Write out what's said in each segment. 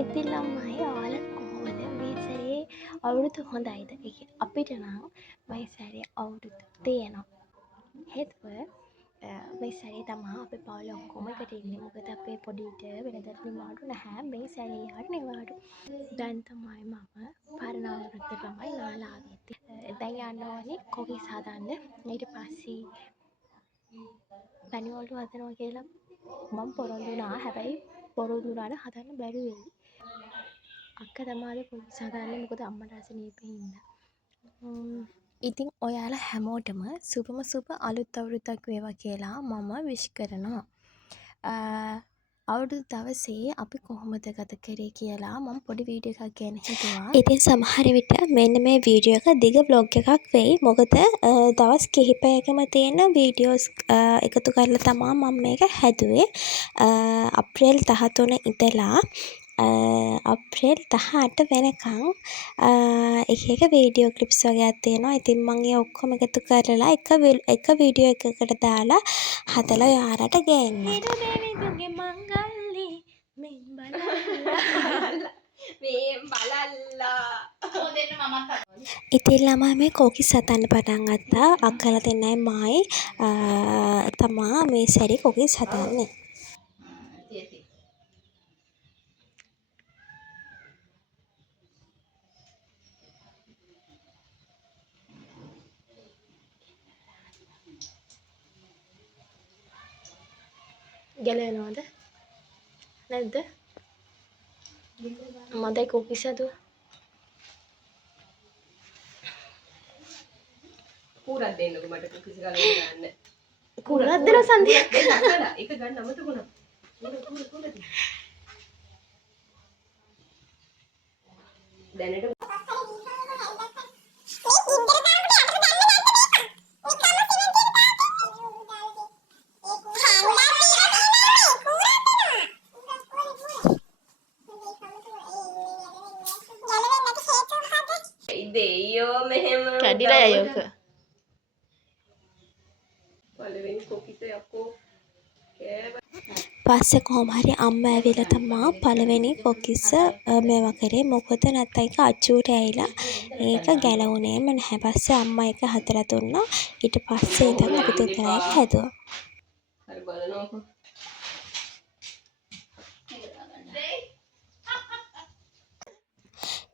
ඉතින් ළමයි ඔයාලට කොහොමද මේ සැරේ අවුරුදු හොඳයිද? ඒ කියන්නේ අපිට නම් මේ සැරේ අවුරුදු තියෙනවා. හේතුව මේ සැරේ තමා අපි පවුල ඔක්කොම එකට ඉන්නේ. මොකද අපේ පොඩිට වෙනදට නිවාඩු නැහැ. මේ සැරේ යාට නිවාඩු. දැන් තමයි මම පරණ අවුරුද්ද තමයි නාලා ආවේ. දැන් යන්න ඕනේ කොකිස් හදන්න. ඊට පස්සේ පැණිවලු හදනවා කියලා මම පොරොන්දු වුණා. හැබැයි පොරොන්දු වුණාට හදන්න බැරි වෙයි. අක්කා තමයි අද කොකිස් හදන්නේ. මොකද අම්මට අසනීපේ හින්දා. ඉතින් ඔයාලා හැමෝටම සුබ අලුත් අවුරුද්දක් වේවා කියලා මම විශ් කරනවා. අවුරුදු දවසේ අපි කොහොමද ගත කරේ කියලා මම පොඩි වීඩියෝ එකක් ගෙන හිතුවා. ඉතින් සමහර විට මෙන්න මේ වීඩියෝ එක දිග ව්ලොග් එකක් වෙයි. මොකද දවස් කිහිපයකම තියෙන වීඩියෝස් එකතු කරලා තමා මම මේක හැදුවේ. අප්‍රේල් 13 ඉඳලා අප්‍රේල් 18 වෙනකන් එක වීඩියෝ ක්ලිප්ස් වගේක් තියෙනවා. ඉතින් මම ඒ ඔක්කොම එකතු කරලා එක වීඩියෝ එකකට දාලා හදලා ඔයාලට ගේන්නම්. හිරුදෙවිඳුගේ මංගල්ලි මෙන් බලල්ලා මෙන් බලල්ලා හොදෙන්න මමත් ඉතින් ළමයි මේ කෝකිස් හදන්න පටන් ගත්තා. අක්කලා දෙන්නයි මායි තමා මේ සැරේ කෝකිස් හදන්නේ. ගැලවෙනවද? නැද්ද? මදයි කෝකිස් හදුවා. කුරක් දෙන්නකො මට කුකිස් ගලවන්න ගන්න. කුරක් දෙන සන්දියක් ගන්න. එක ගන්න අමතක වුණා. කුර. දැනට දෙයෝ මෙහෙම කැඩිලා යෝක. පළවෙනි කොකිස යකෝ පස්සේ කොහොම හරි අම්මා ඇවිල්ලා තමා පළවෙනි කොකිස මේවා කරේ. මොකද නැත්නම් ඒක අච්චුවට ඇවිලා ඒක ගැලවුණේම නැහැ. පස්සේ අම්මා ඒක හදලා දුන්නා. ඊට පස්සේ ඉතින් අපි දෙදෙනා ඒක හැදුවා. හරි බලනකො.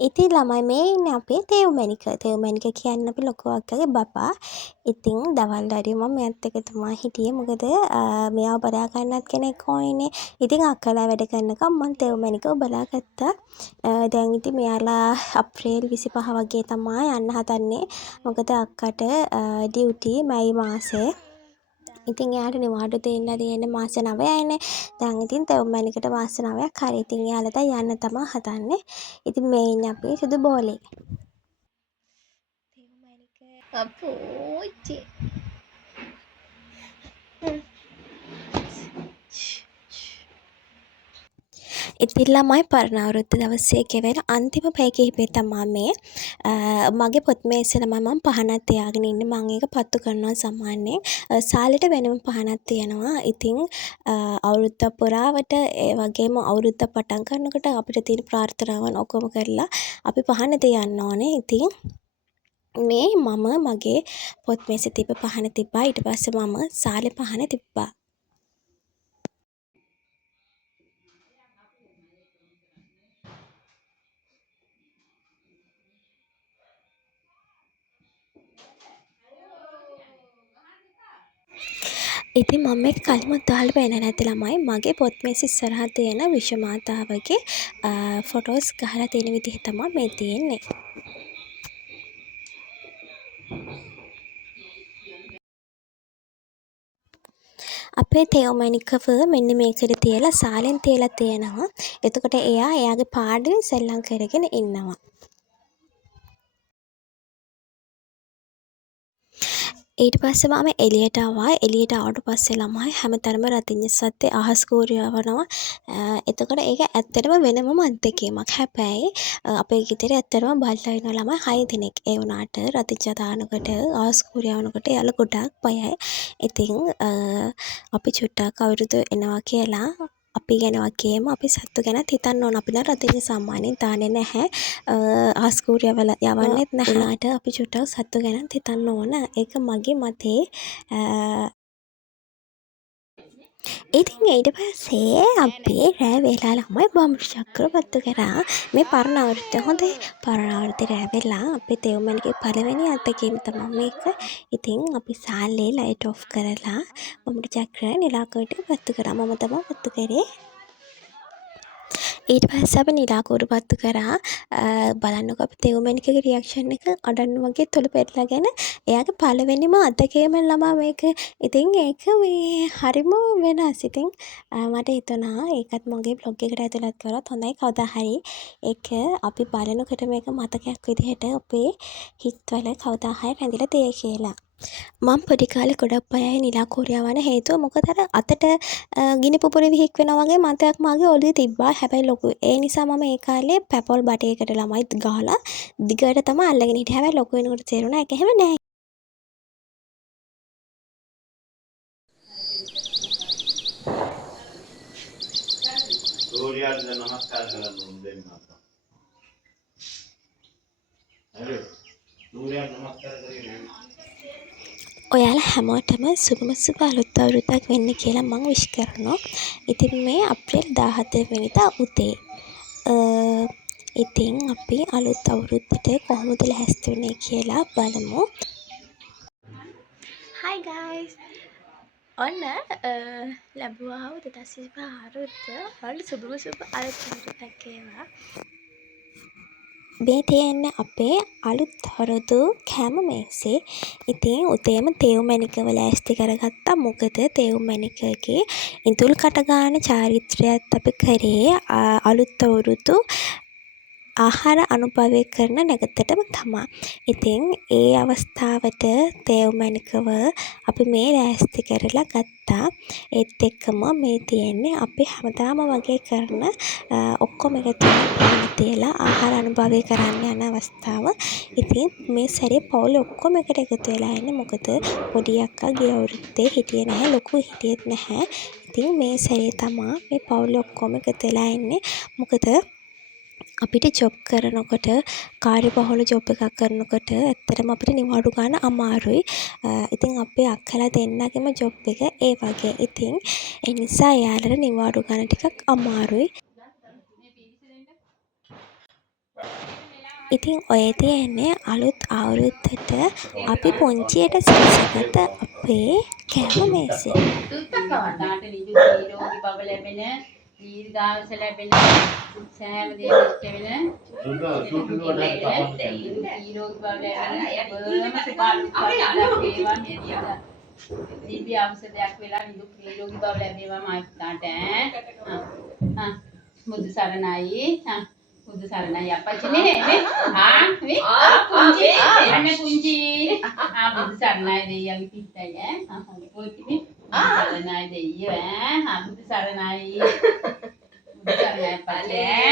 ඉතින් ළමයි මේ ඉන්නේ අපේ තේව්මැණික. තේව්මැණික කියන්නේ අපි ලොකු අක්කගේ බබා. ඉතින් දවල් හරි මම මෙයත් එක්ක තමයි හිටියේ. මොකද මෙයාව බලා ගන්නත් කෙනෙක් ඕනේ. ඉතින් අක්කලා වැඩ කරනකම් මම තේව්මැණිකව බලාගත්තා. දැන් ඉතින් මෙයාලා අප්‍රේල් 25 වගේ තමයි යන්න හදන්නේ. මොකද අක්කට ඩියුටි මැයි මාසේ. ඉතින් එයාට නිවාඩු දෙන්න තියෙන්නේ මාස 9යිනේ. දැන් ඉතින් තෙව්මැණිකට මාස 9ක් හරි. ඉතින් එයාලා දැන් යන්න තමයි හදන්නේ. ඉතින් මේ ඉන්නේ අපේ සුදු බෝලේ. තෙව්මැණික අපෝච්චි. ඉතින් ළමයි පරණ අවුරුද්ද දවසේ ගෙවෙන අන්තිම පැය කිහිපේ තමා මේ. මගේ පොත් මේසෙ ළමයි මම පහනක් තියාගෙන ඉන්නේ. මම ඒක පත්තු කරනවා සාමාන්‍යයෙන්. සාලෙට වෙනම පහනක් තියෙනවා. ඉතින් අවුරුද්ද පුරාවට ඒ වගේම අවුරුද්ද පටන් ගන්නකොට අපිට තියෙන ප්‍රාර්ථනාවන් ඔක්කොම කරලා අපි පහන තියන්න ඕනේ. ඉතින් මේ මම මගේ පොත් මේසෙ තිබ්බ පහන තිබ්බා. ඊට පස්සේ මම සාලේ පහන තිබ්බා. ඉතින් මම මේක කලිමුත් දාලා පෙන්නන්නේ නැති ළමයි මගේ පොත් මේසෙ ඉස්සරහා තියෙන විෂමාතාවගේ ෆොටෝස් ගහලා තියෙන විදිහ තමයි මේ තියෙන්නේ. අපේ තෙවමනිකව මෙන්න මේකට තියලා සාලෙන් තියලා තියෙනවා. එතකොට එයා එයාගේ පාඩුවේ සෙල්ලම් කරගෙන ඉන්නවා. ඊට පස්සේ මම එළියට ආවා. එළියට ආවට පස්සේ ළමයි හැමතැනම රතිඤ්ඤ සද්දේ අහස් කූරේ යවනවා. එතකොට ඒක ඇත්තටම වෙනමම අත්දැකීමක්. හැබැයි අපේ ගෙදර ඇත්තටම බල්ලා ඉන්න ළමයි 6 දෙනෙක්. ඒ වුණාට රතිඤ්ඤ දානකොට අහස් කූරේ යවනකොට එයාලා ගොඩාක් බයයි. ඉතින් අපි චුට්ටක් අවුරුදු එනවා කියලා අපි ගැන වගේම අපි සත්තු ගැනත් හිතන්න ඕන. අපි නම් රතිඤ්ඤ සාමාන්‍යයෙන් දාන්නේ නැහැ. අහස් කූරේ යවන්නෙත් නැහැ. උනාට අපි චුට්ටක් සත්තු ගැනත් හිතන්න ඕන. ඒක මගේ මතේ. ඉතින් ඊට පස්සේ අපි රෑ වෙලා ළමයි බම්බු චක්‍ර පත්තු කරා. මේ පරණ අවුරුද්ද හොඳයි. පරණ අවුරුද්දේ රෑ වෙලා අපේ තෙවමනිගේ පළවෙනි අත්දැකීම තමයි මේක. ඉතින් අපි සාලේ ලයිට් ඔෆ් කරලා බම්බු චක්‍ර නිලාකුවට පත්තු කරා. මම තමයි පත්තු කරේ. ඊට පස්සේ අපි නිලාකුරු පත්තු කරා. බලන්නකො අපි තෙවමනිකගේ රියැක්ෂන් එක අඩන්න වගේ තොල පෙරලාගෙන එයාගේ පළවෙනිම අත්දැකීම ළමා මේක. ඉතින් ඒක මේ හරිම වෙනස්. ඉතින් මට හිතුණා ඒකත් මගේ බ්ලොග් එකට ඇතුළත් කරොත් හොඳයි. කවදා හරි ඒක අපි බලනකොට මේක මතකයක් විදිහට අපේ හිතවල කවදා හරි රැඳිලා තියෙයි කියලා. මම පොඩි කාලේ ගොඩක් බයයි නිලාකුරු යවන්න. හේතුව මොකද අර අතට ගිනි පුපුරේ විහික් වෙනවා වගේ මතයක් මාගේ ඔළුවේ තිබ්බා. හැබැයි ලොකු ඒ නිසා මම ඒ කාලේ පැපොල් බටයකට ළමයි ගහලා දිගට තමයි අල්ලගෙන හිටියේ. හැබැයි ලොකු වෙනකොට තේරුණා ඒක එහෙම නෑ. සූර්යාට නමස්කාර කරන්න ඕන දෙන්න අප්පා. හරි. සූර්යාට නමස්කාර කරගෙන ඔයාලා හැමෝටම සුබම සුබ අලුත් අවුරුද්දක් වෙන්න කියලා මම විශ් කරනවා. ඉතින් මේ අප්‍රේල් 17 වෙනිදා උදේ. ඉතින් අපි අලුත් අවුරුද්දට කොහොමද ලැහැස්ති වෙන්නේ කියලා බලමු. Hi guys. ඔන්න ලැබුවා 2025 අවුරුද්ද. ඔයාලට සුබම සුබ අලුත් අවුරුද්දක් වේවා. මේ තියෙන්නේ අපේ අලුත් අවුරුදු කෑම මේසේ. ඉතින් උදේම තෙවමනිකව ලෑස්ති කරගත්තා. මොකද තෙවමනිකගේ ඉඳුල් කට ගන්න චාරිත්‍රයත් අපි කරේ අලුත් අවුරුදු ආහාර අනුභවය කරන නැගතටම තමා. ඉතින් ඒ අවස්ථාවට තෙවමනිකව අපි මේ ලෑස්ති කරලා ගත්තා. ඒත් එක්කම මේ තියෙන්නේ අපි හැමදාම වගේ කරන ඔක්කොම එකතු වෙලා තියලා ආහාර අනුභවය කරන්න යන අවස්ථාව. ඉතින් මේ සැරේ පවුලේ ඔක්කොම එකට එකතු වෙලා ඉන්නේ. මොකද පොඩි අක්කා ගිය අවුරුද්දේ හිටියේ නැහැ. ලොකු හිටියෙත් නැහැ. ඉතින් මේ සැරේ තමා මේ පවුලේ ඔක්කොම එකතු වෙලා ඉන්නේ. මොකද අපිට ජොබ් කරනකොට කාර්යබහුල ජොබ් එකක් කරනකොට ඇත්තටම අපිට නිවාඩු ගන්න අමාරුයි. ඉතින් අපේ අක්කලා දෙන්නගෙම ජොබ් එක ඒ වගේ. ඉතින් ඒ නිසා එයාලට නිවාඩු ගන්න ටිකක් අමාරුයි. ඉතින් ඔය තියෙන්නේ අලුත් අවුරුද්දට අපි පුංචියට සැරසගත අපේ කෑම මේසේ. දීර්ඝායුෂ ලැබෙන සෑම දෙයක් ඉෂ්ට වෙන නිරෝගී බව ලැබෙන දිව්‍ය ඖෂධයක් වෙලා නිරෝගී බව ලැබේවා මාත්තාට බුදු සරණයි බුදු සරණයි අපච්චිනේ නේ පුංචි අන්න පුංචි බුදු සරණයි දෙයියන්ගේ පිටයි හොඳ පොයිනේ සරණයි දෙයියෝ බුදු සරණයි බුදු සරණයි පල්ලේ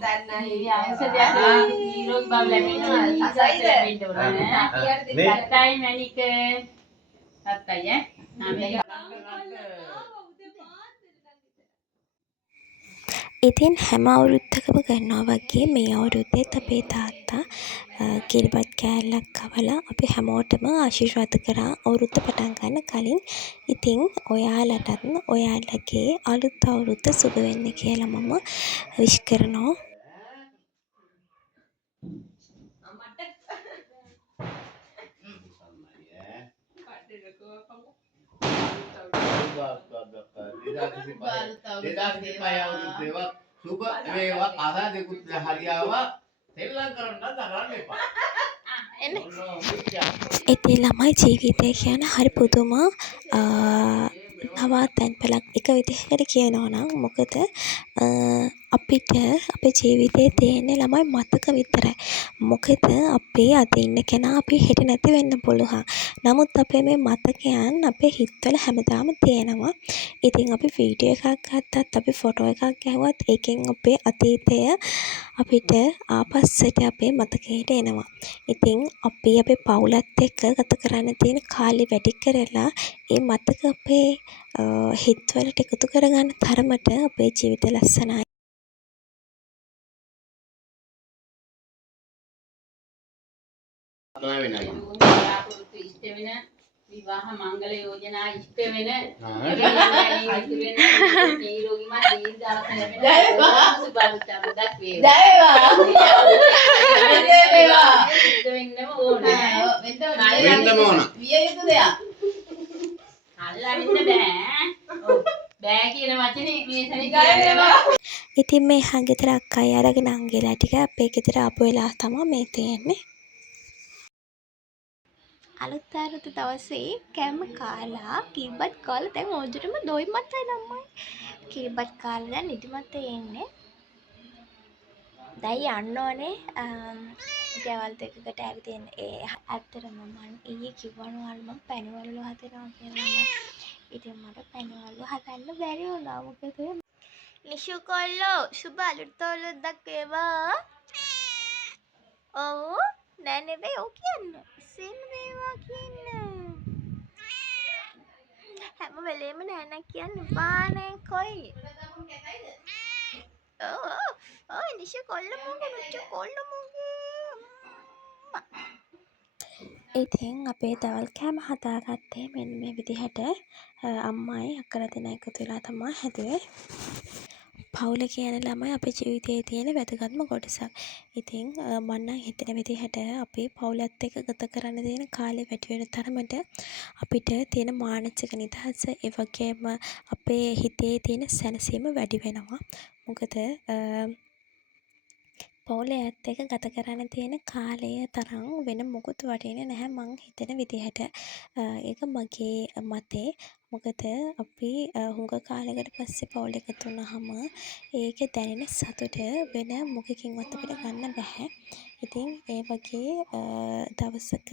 සරණයි ඖෂධයක් නිරෝගී බව ලැබෙනවා ලැබෙන්න ඕනේ තාත්තයි මණික තාත්තයි ඉතින් හැම අවුරුද්දකම කරනවා වගේ මේ අවුරුද්දේත් අපේ තාත්තා කිරිබත් කෑල්ලක් කවලා අපි හැමෝටම ආශිර්වාද කරා අවුරුද්ද පටන් ගන්න කලින්. ඉතින් ඔයාලටත් ඔයාලගේ අලුත් අවුරුද්ද සුබ වෙන්න කියලා මම විශ් කරනවා. සුබ වේවා අදා දෙකුත් හරියාවා සෙල්ලම් කරන්න දරන්න එපා. ඉතින් ළමයි ජීවිතය කියන හරි පුදුම නවාතැන්පලක් එක විදිහකට කියනවා නම් මොකද අපිට අපේ ජීවිතේ තියෙන්නේ ළමයි මතක විතරයි. මොකද අපි අද ඉන්න කෙනා අපි හෙට නැති වෙන්න පුළුවන්. නමුත් අපේ මේ මතකයන් අපේ හිතවල හැමදාම තියෙනවා. ඉතින් අපි වීඩියෝ එකක් ගත්තත් අපි ෆොටෝ එකක් ගැහුවත් ඒකෙන් අපේ අතීතය අපිට ආපස්සට අපේ මතකයට එනවා. ඉතින් අපි අපේ පවුලත් එක්ක ගත කරන්න තියෙන කාලේ වැඩි කරලා ඒ මතක අපේ හිතවලට එකතු කරගන්න තරමට අපේ ජීවිතය ලස්සනයි. බලාපොරොත්තු ඉෂ්ට වෙන විවාහ මංගල යෝජනා ඉෂ්ට වෙන නිරෝගීමත් දීර්ඝාස ලැබෙන සුබාලුත්තමක් වේවා. ජය වේවා. සිද්ධ වෙන්නම ඕනේ. වෙන්නම ඕන. විය යුතු දෙයක්. අල්ලන්න බෑ. බෑ කියන වචනේ මේ සනිකා. ඉතින් මේ හන්ගෙදර අක්කයි අරගෙන අංගෙලා ටික අපේ ගෙදර ආපු වෙලාව තමයි මේ තියෙන්නේ. අලුත් අවුරුදු දවසේ කෑම කාලා කීබත් කාලා දැන් හොඳටම දොයිමත් වෙලා අම්මයි. කීබත් කාලා දැන් නිදිමත එන්නේ. දැන් යන්න ඕනේ ගෙවල් දෙකකට ඇවිදින්න. ඒ ඇත්තටම මම ඊයේ කිව්වනවලු මම පැණිවලු හදනවා කියලා. ඉතින් මට පැණිවලු හදන්න බැරි වුණා. මොකද නිෂු කොල්ලෝ සුබ අලුත් අවුරුද්දක් වේවා. ඔව් නෑ නෙවෙයි ඔව් කියන්න. සේම වේවා කියන්න. හැම වෙලේම නෑ නෑ කියන්න එපානේ කොයි. ඔව් නිෂු කොල්ලෝ ඉතින් අපේ දවල් කෑම හදාගත්තේ මෙන්න මේ විදිහට අම්මයි අක්කලා දෙනා එකතු වෙලා තමයි හැදුවේ. පවුල කියන ළමයි අපේ ජීවිතයේ තියෙන වැදගත්ම කොටසක්. ඉතින් මම නම් හිතන විදිහට අපේ පවුලත් එක්ක ගත කරන්න තියෙන කාලේ වැඩි වෙන තරමට අපිට තියෙන මානසික නිදහස ඒ වගේම අපේ හිතේ තියෙන සැනසීම වැඩි වෙනවා. මොකද පවුලේ අයත් එක්ක ගත කරන්න තියෙන කාලය තරම් වෙන මොකුත් වටින්නේ නැහැ මං හිතන විදිහට. ඒක මගේ මතේ. මොකද අපි හුඟ කාලයකට පස්සේ පවුල එකතු වුණාම ඒකේ දැනෙන සතුට වෙන මොකකින්වත් අපිට ගන්න බෑ. ඉතින් ඒ වගේ දවසක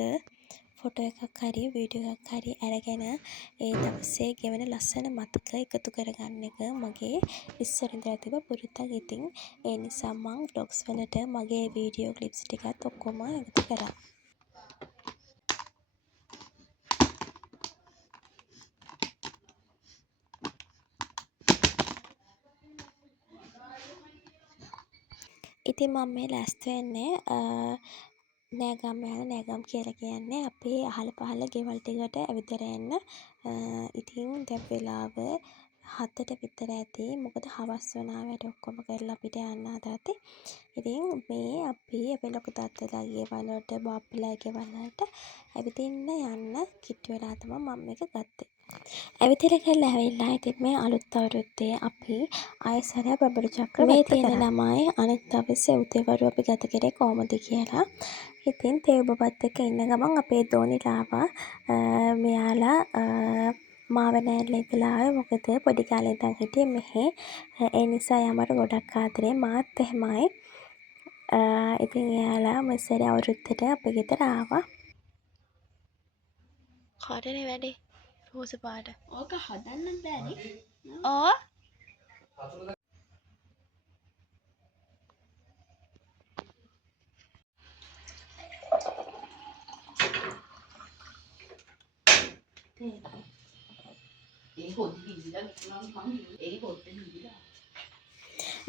ෆොටෝ එකක් හරි වීඩියෝ එකක් හරි අරගෙන ඒ දවසේ ගෙවන ලස්සන මතක එකතු කරගන්න එක මගේ ඉස්සර ඉඳලා තිබ්බ පුරුද්දක්. ඉතින් ඒ නිසා මම vlogs වලට මගේ වීඩියෝ ක්ලිප්ස් ටිකත් ඔක්කොම එකතු කරා. ඉතින් මම මේ ලෑස්ති වෙන්නේ නෑගම් යන නෑගම් කියලා කියන්නේ අපේ අහල පහල ගෙවල් ටිකට ඇවිදලා එන්න. ඉතින් දැන් වෙලාව 7ට විතර ඇති. මොකද හවස් වුණා වැඩ ඔක්කොම කරලා අපිට යන්න හදද්දි. ඉතින් මේ අපි අපේ ලොකු තාත්තලා ගෙවල් වලට බාප්පලා ගෙවල් වලට ඇවිදින්න යන්න කිට්ටු වෙලා තමයි මම මේක ගත්තේ. ඇවිදලා කරලා ඇවිල්ලා ඉතින් මේ අලුත් අවුරුද්දේ අපි ආයෙසරයක් බබළු චක්‍ර මේ තියෙන ළමයි අනිත් දවසේ උදේවරු අපි ගත කරේ කොහොමද කියලා. ඉතින් තේ බබත් එක්ක ඉන්න ගමන් අපේ දෝනිලාවා මෙයාලා මාව නෑල්ල ඉඳලා ආවේ. මොකද පොඩි කාලේ ඉඳන් හිටියේ මෙහෙ. ඒ නිසා එයා මට ගොඩක් ආදරේ. මාත් එහෙමයි. ඉතින් එයාලා මෙසරේ අවුරුද්දට අපේ ගෙදර ආවා. කාටනේ වැඩේ? රෝස පාට. ඕක හදන්න බෑනේ. ඕ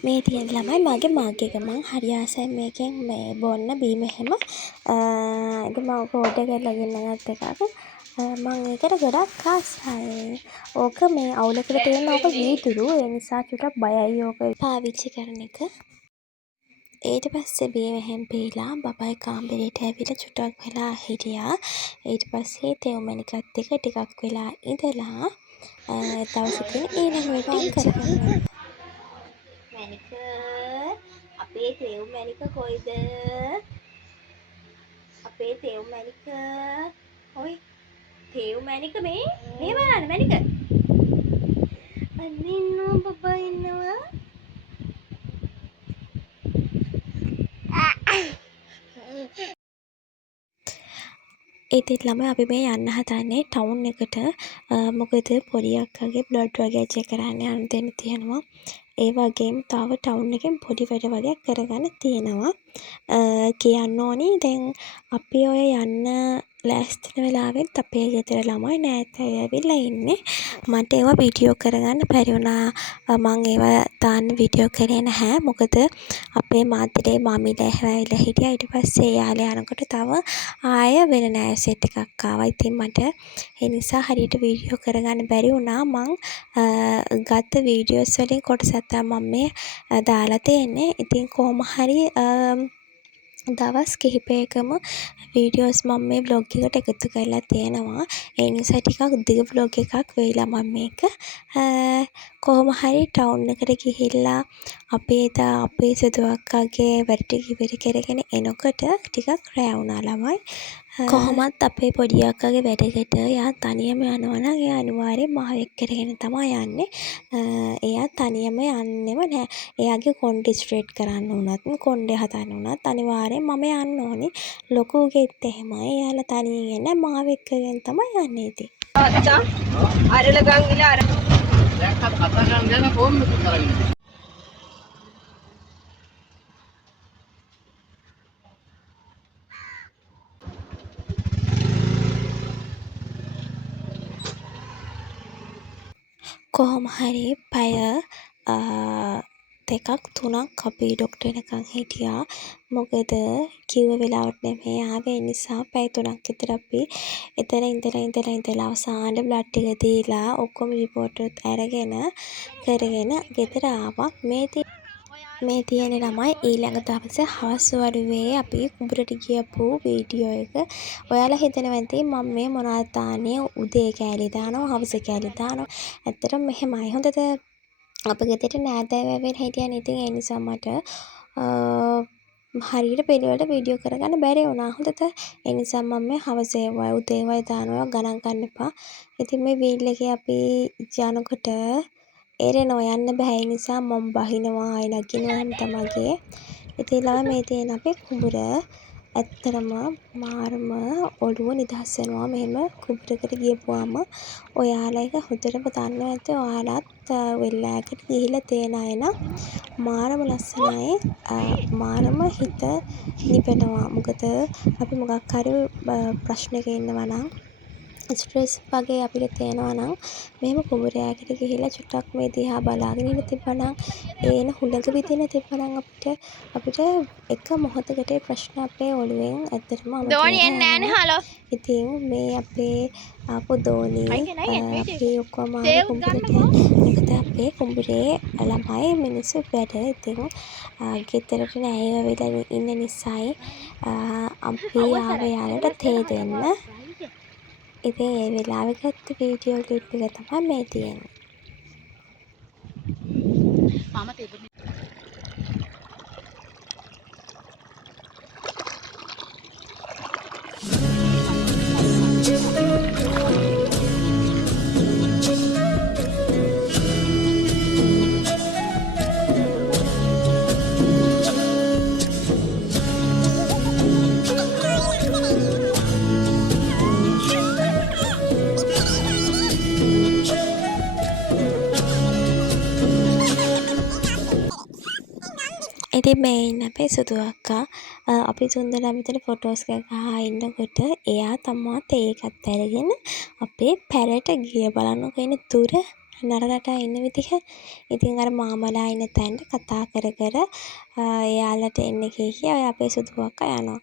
මේ තියෙන ළමයි මගේ මාගේ මං හරි ආසයි මේකෙන් මේ බොන්න බීම එහෙම. ඉතින් මම ඕඩර් කරලා ගෙන්න ගත්ත එකක්. මං ඒකට ගොඩක් ආසයි. ඕක මේ අවුලකට තියෙන ඕක වීදුරු. ඒ නිසා චුට්ටක් බයයි ඕක පාවිච්චි කරන එක. ඊට පස්සේ බීම එහෙම පීලා බබයි කාමරේට ඇවිල්ලා චුට්ටක් වෙලා හිටියා. ඊට පස්සේ තෙව්මැණිකත් එක්ක ටිකක් වෙලා ඉඳලා දවසේ තියෙන ඊළඟ වැඩේ කරගන්නවා. මැණික අපේ තෙව් මැණික කොයිද? අපේ තෙව් මැණික ඔයි තෙව් මැණික මේ බලන්න මැණික ඉතින් ළමයි අපි මේ යන්න හදන්නේ ටවුන් එකට. මොකද පොඩි අක්කගේ බ්ලඩ් වගේ චෙක් කරන්න යන්න දෙන්න තියෙනවා. ඒ වගේම තව ටවුන් එකෙන් පොඩි වැඩ වගේක් කරගන්න තියෙනවා. කියන්න ඕනි දැන් අපි ඔය යන්න ලෑස්ති වෙන වෙලාවෙත් අපේ ගෙදර ළමයි නෑත් අය ඇවිල්ලා ඉන්නේ. මට ඒවා වීඩියෝ කරගන්න බැරි වුණා. මම ඒවා දාන්න වීඩියෝ කරේ නැහැ. මොකද අපේ මාතලේ මාමිලා ඇවිල්ලා හිටියා. ඊට පස්සේ යාළුවා යනකොට තව ආය වෙන නෑස් සෙට් එකක් ආවා. ඉතින් මට ඒ නිසා හරියට වීඩියෝ කරගන්න බැරි වුණා. මං ගත්ත වීඩියෝස් වලින් කොටසක් තමයි මම මේ දාලා තියෙන්නේ. ඉතින් කොහොම හරි දවස් කිහිපයකම වීඩියෝස් මම මේ බ්ලොග් එකට එකතු කරලා තියෙනවා. ඒ නිසා ටිකක් දිග බ්ලොග් එකක් වෙයිලා මම මේක කොහොම හරි ටවුන් එකට ගිහිල්ලා අපේ සුදු අක්කාගේ වැඩ ටික ඉවර කරගෙන එනකොට ටිකක් රෑ වුණා ළමයි. කොහොමත් අපේ පොඩි අක්කාගේ වැඩකට එයා තනියම යනවා නම් එයා අනිවාර්යෙන් මාව එක්කගෙන තමයි යන්නේ. එයා තනියම යන්නෙම නෑ. එයාගේ කොණ්ඩේ ස්ට්‍රේට් කරන්න වුණත් කොණ්ඩේ හදන්න වුණත් අනිවාර්යෙන් මම යන්න ඕනි. ලොකුගෙත් එහෙමයි. එයාලා තනියෙන් යන්නේ මාව එක්කගෙන තමයි යන්නේ ඉතින්. අච්චා අරලගන් විලා අර දැන් කතා කරන්න යන කොහොමද කරන්නේ? කොහොම හරි පැය දෙකක් තුනක් අපි ඩොක්ටර් එනකන් හිටියා. මොකද කිව්ව වෙලාවට නෙමෙයි ආවේ. ඒ නිසා පැය 3ක් විතර අපි එතන ඉඳලා අවසානට බ්ලඩ් ටික දීලා ඔක්කොම රිපෝට් අරගෙන කරගෙන ගෙදර ආවා. මේ තියෙන ළමයි ඊළඟ දවසේ හවස් වරුවේ අපි කුඹුරට ගියපු වීඩියෝ එක. ඔයාලා හිතනවා ඇති මම මේ මොනවද දාන්නේ උදේ කෑලි දානවා හවස කෑලි දානවා. ඇත්තටම මෙහෙමයි හොඳද? අපේ ගෙදරට නෑදෑයෝ ඇවිල්ලා හිටියනේ. ඉතින් ඒ නිසා මට හරියට පිළිවෙලට වීඩියෝ කරගන්න බැරි වුණා. හොඳද? ඒ නිසා මම මේ හවස ඒවයි උදේ ඒවයි දානවා ගණන් ගන්න එපා. ඉතින් මේ වීල් එකේ අපි යනකොට එරෙනවා යන්න බෑ. ඒ නිසා මම බහිනවා ආයි නගිනවා එහෙම තමයි ගියේ. ඉතින් ළමයි මේ තියෙන අපේ කුඹුර ඇත්තටම මාරම ඔළුව නිදහස් වෙනවා මෙහෙම කුඹුරකට ගියපුවාම. ඔයාලා එක හොඳටම දන්නවා ඇති. ඔයාලත් වෙල්ලෑකට ගිහිල්ලා තියෙන අය නම් මාරම ලස්සනයි. මාරම හිත නිවෙනවා. මොකද අපි මොකක් හරි ප්‍රශ්නයක ඉන්නවා නම් ස්ට්‍රෙස් වගේ අපිට තේනවා නම් මෙහෙම කුඹුරයකට ගිහිල්ලා චුට්ටක් මේ දිහා බලාගෙන ඉන්න තිබ්බනම් ඒන හුළඟ විදින තිබ්බනම් අපිට එක මොහොතකට ප්‍රශ්න අපේ ඔළුවෙන් ඇත්තටම අමතක. ඉතින් මේ අපේ ආපු දෝනි අපි ඔක්කොම කුඹුරට මොකද අපේ කුඹුරේ ළමයි මිනිස්සු වැඩ. ඉතින් ගෙදරට නෑ වෙලා ඉන්න නිසායි අපි ආවේ යාළුවට තේ දෙන්න. ඉතින් ඒ වෙලාවෙ ගත්ත වීඩියෝ ක්ලිප් එක තමයි මේ තියෙන්නේ. ඉතින් මේ ඉන්න අපේ සුදු අක්කා අපි තුන්දෙනා මෙතන ෆොටෝස් ගහලා ඉන්නකොට එයා තමා තේ එකත් අරගෙන අපේ පැරට ගිය බලන්නකෝ එන දුර නරරටා ඉන්න විදිහ. ඉතින් අර මාමලා ඉන්න තැනට කතා කර එයාලට එන්න කිය අපේ සුදු අක්කා යනවා.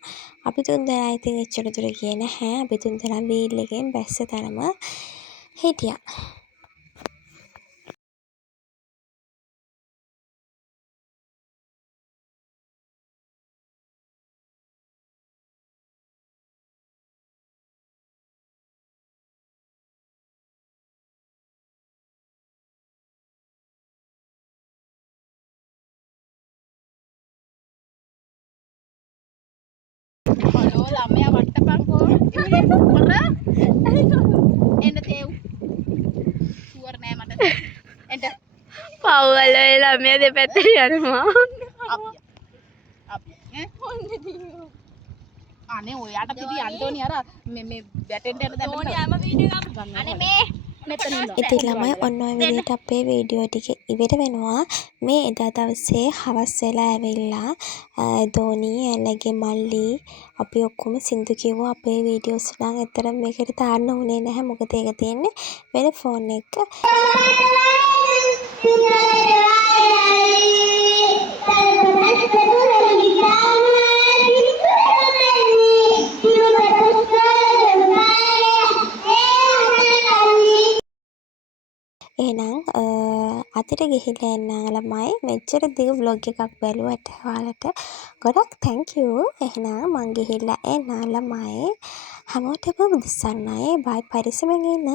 අපි තුන්දෙනා ඉතින් එච්චර දුර ගියේ නැහැ. අපි තුන්දෙනා වීල් එකෙන් බැස්ස තැනම හිටියා. Halo, lamanya වට්ටපන්කෝ. එන්න තේව්. ෂුවර් නෑ මට. එන්න. පව්වල ඒ ළමයා දෙපැත්තට යනවා. අපි. ඈ? අනේ ඔයාට පිටි අන්ටෝනි අර මේ වැටෙන්න යන දැන් ඉතින් ළමයි ඔන්න ඔය විදිහට අපේ වීඩියෝ ටික ඉවර වෙනවා. මේ එදා දවසේ හවස් වෙලා ඇවිල්ලා ධෝනී ඇලගේ මල්ලි අපි ඔක්කොම සින්දු කිව්වා අපේ වීඩියෝස් නම්. ඇත්තටම මේකට දාන්න උනේ නැහැ. මොකද ඒක තියෙන්නේ වෙන ෆෝන් එක. එහෙනම් අතට ගිහිල්ලා එන්න ළමයි. මෙච්චර දිග vlog එකක් බැලුවට ඔයාලට ගොඩක් thank you. එහෙනම් මං ගිහිල්ලා එන්න ළමයි. හැමෝටම බුදු සරණයි. බයි පරිස්සමෙන් ඉන්න.